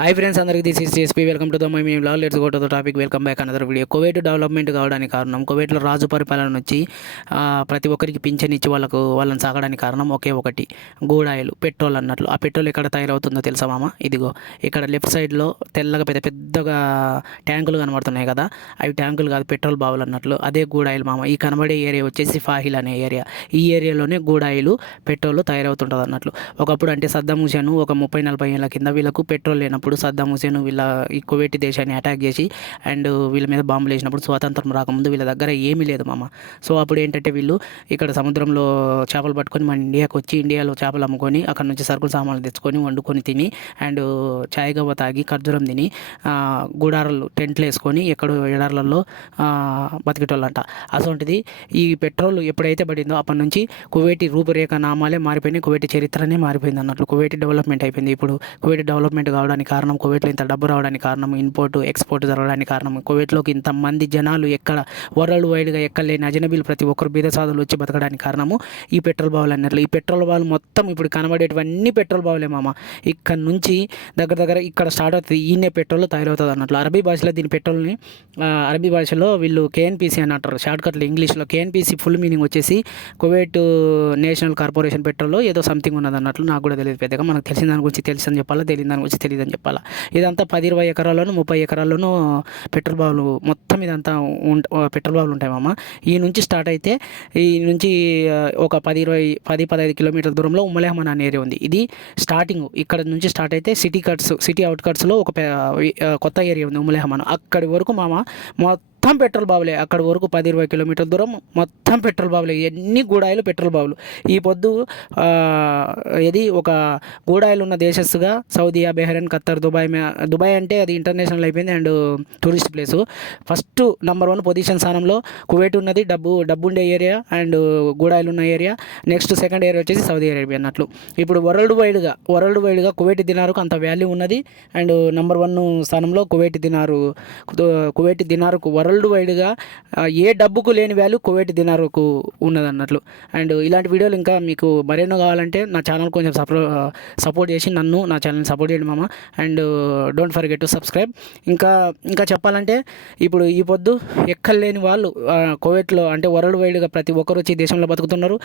Hi friends, అందరికీ this is SP. Welcome to the my vlog. Let's go to the topic. Welcome back another video. Kuwait development కావడానికి కారణం, కువైట్లో రాజు పరిపాలన వచ్చి ప్రతి ఒక్కరికి పింఛన్ ఇచ్చి వాళ్ళని సాగడానికి కారణం ఒకే ఒకటి, గూడాయిలు, పెట్రోల్ అన్నట్లు. ఆ పెట్రోల్ ఎక్కడ తయారవుతుందో తెలుసా మామ? ఇదిగో ఇక్కడ లెఫ్ట్ సైడ్లో తెల్లగా పెద్ద పెద్దగా ట్యాంకులు కనబడుతున్నాయి కదా, అవి ట్యాంకులు కాదు, పెట్రోల్ బావులు అన్నట్లు. అదే గూడాయిలు మామ. ఈ కనబడే ఏరియా వచ్చేసి ఫాహిల్ అనే ఏరియా. ఈ ఏరియాలోనే గూడాయిలు, పెట్రోల్ తయారవుతుంటుంది అన్నట్లు. ఒకప్పుడు అంటే సద్దాం హుసేన్ ఒక 30-40 ఏళ్ళ కింద వీళ్ళకు పెట్రోల్ లేనప్పుడు సద్దాం హుసేన్ ఈ కువైట్ దేశాన్ని అటాక్ చేసి అండ్ వీళ్ళ మీద బాంబులు వేసినప్పుడు, స్వాతంత్రం రాకముందు వీళ్ళ దగ్గర ఏమీ లేదు మామ. సో అప్పుడు ఏంటంటే వీళ్ళు ఇక్కడ సముద్రంలో చేపలు పట్టుకొని మన ఇండియాకి వచ్చి ఇండియాలో చేపలు అమ్ముకొని అక్కడ నుంచి సరుకులు సామాన్లు తెచ్చుకొని వండుకొని తిని అండ్ చాయ్ గవ్వ తాగి ఖర్జూరం తిని గుడారాలు టెంట్లు వేసుకొని ఎక్కడో ఎడార్లలో బతికేటోళ్ళంట. అటువంటిది ఈ పెట్రోల్ ఎప్పుడైతే పడిందో అప్పటి నుంచి కువైట్ రూపురేఖ నామాలే మారిపోయినాయి, కువైట్ చరిత్రనే మారిపోయింది అన్నట్లు. కువైట్ డెవలప్మెంట్ అయిపోయింది. ఇప్పుడు కువైట్ డెవలప్మెంట్ కావడానికి కారణం, కువైట్లో ఇంత డబ్బు రావడానికి కారణం, ఇంపోర్ట్ ఎక్స్పోర్ట్ జరగడానికి కారణం, కువైట్లోకి ఇంతమంది జనాలు ఎక్కడ వరల్డ్ వైడ్గా ఎక్కడ లేని అజనబీలు ప్రతి ఒక్కరు బీద సాధులు వచ్చి బతకడానికి కారణము ఈ పెట్రోల్ బావులు అన్నట్లు. ఈ పెట్రోల్ బావులు మొత్తం ఇప్పుడు కనబడేటివన్నీ పెట్రోల్ బావులే మామ. ఇక్కడ నుంచి దగ్గర ఇక్కడ స్టార్ట్ అవుతుంది, ఈయనే పెట్రోల్ తయారవుతుంది అన్నట్లు. అరబీ భాషలో దీని పెట్రోల్ని అరబీ భాషలో వీళ్ళు కేఎన్పిసి అని అంటారు షార్ట్కట్లో. ఇంగ్లీష్లో కేఎన్పిసి ఫుల్ మీనింగ్ వచ్చేసి కువైట్ నేషనల్ కార్పొరేషన్ పెట్రోల్ ఏదో సంథింగ్ ఉన్నది అన్నట్లు. నాకు కూడా తెలియదు పెద్దగా. మనకు తెలిసిన దాని గురించి తెలుసు అని చెప్పాలా, తెలియని దాని గురించి తెలియదు అని చెప్పాలా. ఇదంతా 10-20 ఎకరాల్లోనూ 30 ఎకరాల్లోనూ పెట్రోల్ బావులు మొత్తం ఇదంతా పెట్రోల్ బావులు ఉంటాయి మామ. ఈ నుంచి స్టార్ట్ అయితే ఈ నుంచి ఒక 10-15 కిలోమీటర్ల దూరంలో ఉమ్మలేహమన్ అనే ఏరియా ఉంది. ఇది స్టార్టింగ్. ఇక్కడ నుంచి స్టార్ట్ అయితే సిటీ అవుట్కట్స్లో ఒక కొత్త ఏరియా ఉంది ఉమ్మలేహమన్. అక్కడి వరకు మామ మొత్తం పెట్రోల్ బావులే. అక్కడ వరకు 10-20 కిలోమీటర్ల దూరం మొత్తం పెట్రోల్ బావులే. ఎన్ని గూడాయిలు పెట్రోల్ బావులు. ఈ పొద్దు ఇది ఒక గూడాయిలు ఉన్న దేశస్సుగా సౌదీయా, బెహ్రెయిన్, ఖత్తర్, దుబాయ్ అంటే అది ఇంటర్నేషనల్ అయిపోయింది and tourist place. First number 1 position స్థానంలో కువైట్ ఉన్నది. డబ్బు ఉండే ఏరియా అండ్ గూడాయిలు ఉన్న ఏరియా. నెక్స్ట్ సెకండ్ ఏరియా వచ్చేసి సౌదీ అరేబియా అన్నట్లు. ఇప్పుడు వరల్డ్ వైడ్గా కువైట్ దినారుకు అంత వాల్యూ ఉన్నది అండ్ నెంబర్ 1 స్థానంలో కువైట్ దినారుకు వరల్డ్ వైడ్గా ఏ డబ్బుకు లేని వాల్యూ కువైట్ దినారుకు ఉన్నదన్నట్లు. అండ్ ఇలాంటి వీడియోలు ఇంకా మీకు మరెన్నో కావాలంటే నా ఛానల్ కొంచెం సపోర్ట్ చేసి నా ఛానల్ని సపోర్ట్ చేయండి మామ. And don't forget to subscribe. ఇంకా చెప్పాలంటే ఇప్పుడు ఈ పొద్దు ఎక్కలేని వాళ్ళు కువైట్లో అంటే వరల్డ్ వైడ్గా ప్రతి ఒక్కరు వచ్చి దేశంలో బతుకుతున్నారు.